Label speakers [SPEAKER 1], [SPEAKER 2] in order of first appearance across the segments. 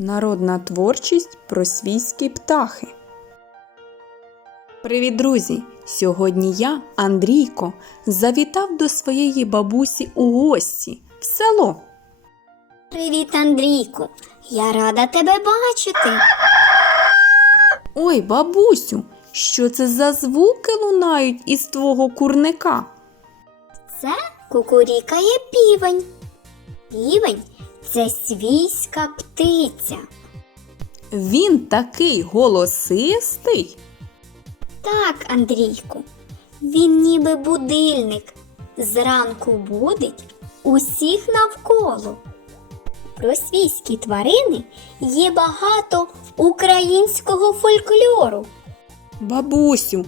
[SPEAKER 1] Народна творчість про свійські птахи. Привіт, друзі! Сьогодні я, Андрійко, завітав до своєї бабусі у гості в село.
[SPEAKER 2] Привіт, Андрійку. Я рада тебе бачити.
[SPEAKER 1] Ой, бабусю, що це за звуки лунають із твого курника?
[SPEAKER 2] Це кукурікає півень. Півень це свійська птиця.
[SPEAKER 1] Він такий голосистий.
[SPEAKER 2] Так, Андрійку, він ніби будильник. Зранку будить усіх навколо. Про свійські тварини є багато українського фольклору.
[SPEAKER 1] Бабусю,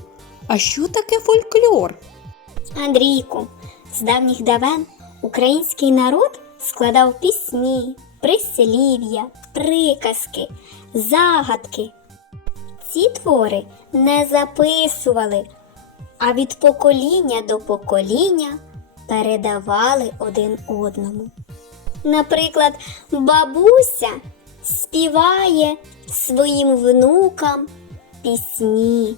[SPEAKER 1] а що таке фольклор?
[SPEAKER 2] Андрійку, з давніх давен український народ складав пісні, прислів'я, приказки, загадки. Ці твори не записували, а від покоління до покоління передавали один одному. Наприклад, бабуся співає своїм внукам пісні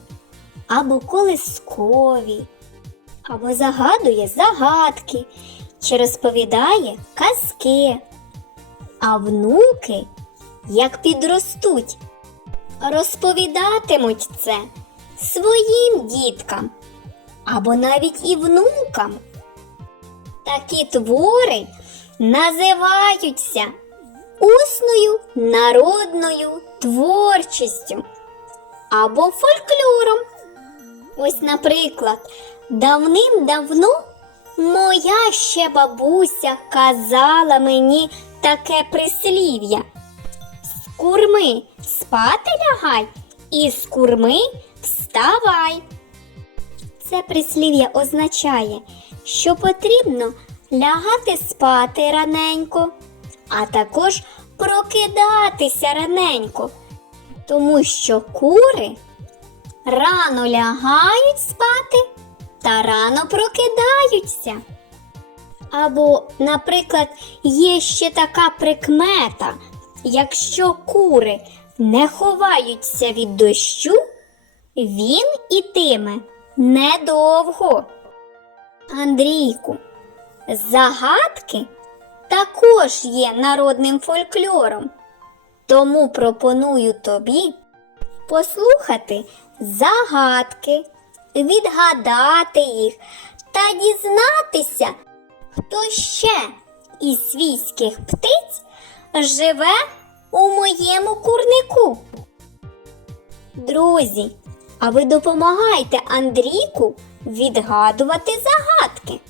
[SPEAKER 2] або колискові, або загадує загадки чи розповідає казки. А внуки, як підростуть, розповідатимуть це своїм діткам або навіть і внукам. Такі твори називаються усною народною творчістю або фольклором. Ось, наприклад, давним-давно моя ще бабуся казала мені таке прислів'я. З курми спати лягай, і з курми вставай. Це прислів'я означає, що потрібно лягати спати раненько, а також прокидатися раненько, тому що кури рано лягають спати та рано прокидаються. Або, наприклад, є ще така прикмета, якщо кури не ховаються від дощу, він ітиме недовго. Андрійку, загадки також є народним фольклором, тому пропоную тобі послухати загадки, відгадати їх та дізнатися, хто ще із свійських птиць живе у моєму курнику. Друзі, а ви допомагайте Андрійку відгадувати загадки.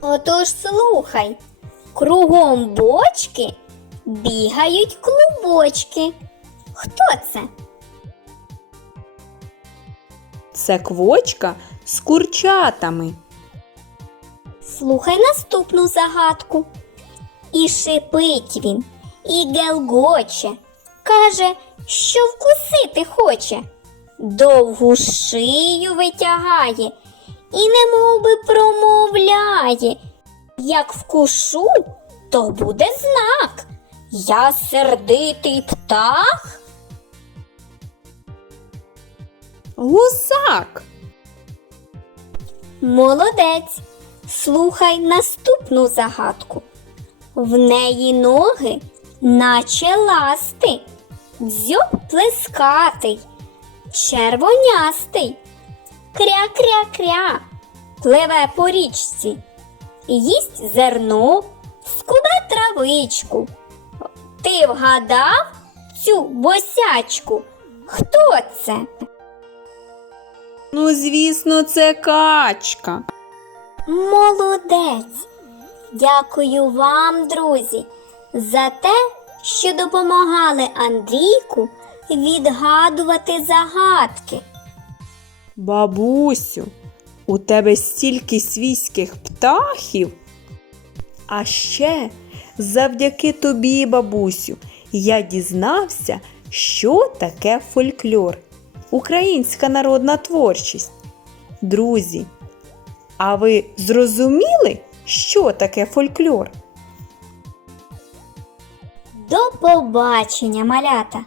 [SPEAKER 2] Отож слухай, кругом бочки бігають клубочки. Хто це?
[SPEAKER 1] Це квочка з курчатами.
[SPEAKER 2] Слухай наступну загадку. І шипить він, і гелгоче, каже, що вкусити хоче. Довгу шию витягає і немов би промовляє. Як вкушу, то буде знак. Я сердитий птах.
[SPEAKER 1] Гусак.
[SPEAKER 2] Молодець. Слухай наступну загадку. В неї ноги, наче ласти, дзьоб плескатий, червонястий, кря-кря-кря, пливе по річці, їсть зерно, скубе травичку. Ти вгадав цю босячку? Хто це?
[SPEAKER 1] Ну, звісно, це качка.
[SPEAKER 2] Молодець! Дякую вам, друзі, за те, що допомагали Андрійку відгадувати загадки.
[SPEAKER 1] Бабусю, у тебе стільки свійських птахів. А ще завдяки тобі, бабусю, я дізнався, що таке фольклор, українська народна творчість. Друзі, а ви зрозуміли, що таке фольклор?
[SPEAKER 2] До побачення, малята!